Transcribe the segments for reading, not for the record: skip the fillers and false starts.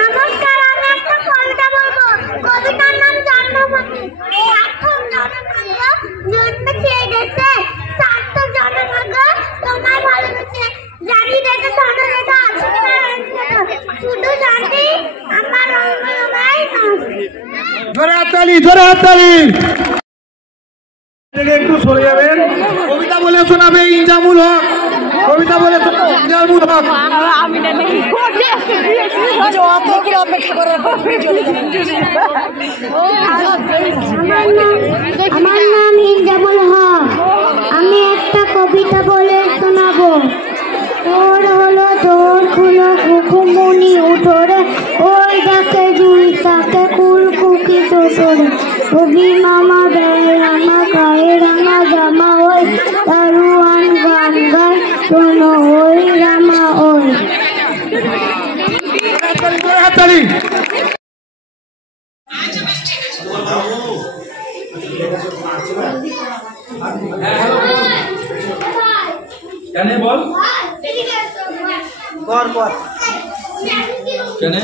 নমস্কার, আমি একটা কবিতা বলবো। কবিতার নাম জন্মভূমি। প্রথম জননাঙ্গ জন্ম চেয়ে গেছে, সার্থক জননাঙ্গ তোমায় ভালোবেসে। জানি রেখে ধন রেখে আছে শুধু জানি আমার অঙ্গনায় জোরে হাততালি, জোরে হাততালি। একটু সরে যাবেন। কবিতা বলে শোনাবে ইনজামুল হক। কবিতা বলে শোনাবে ইনজামুল হক। আমার নাম ইনজামুল হক। আমি একটা কবিতা বলে শোনাবো। তোর হলো তোর খুলো কুকুমনি উঠোরে, ওই ডাকে জুই তাকে কুল কুকি তোরে। কবি মামা দেয় রাঙা গায়ে রাঙা জামা, ওই দারুয়ান গান গায় শোনো ওই রামা ওই। হাততালি। কেন বল কর কর কেন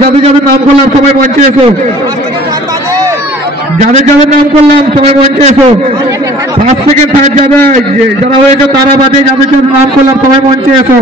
যাদের যাদের নাম করলাম সবাই মঞ্চে এসো। যাদের যাদের নাম করলাম সবাই মঞ্চে এসো। ফার্স্ট সেকেন্ড থার্ড যারা হয়েছে তারা বাদে যাদের যাদের নাম করলাম সবাই মঞ্চে এসো।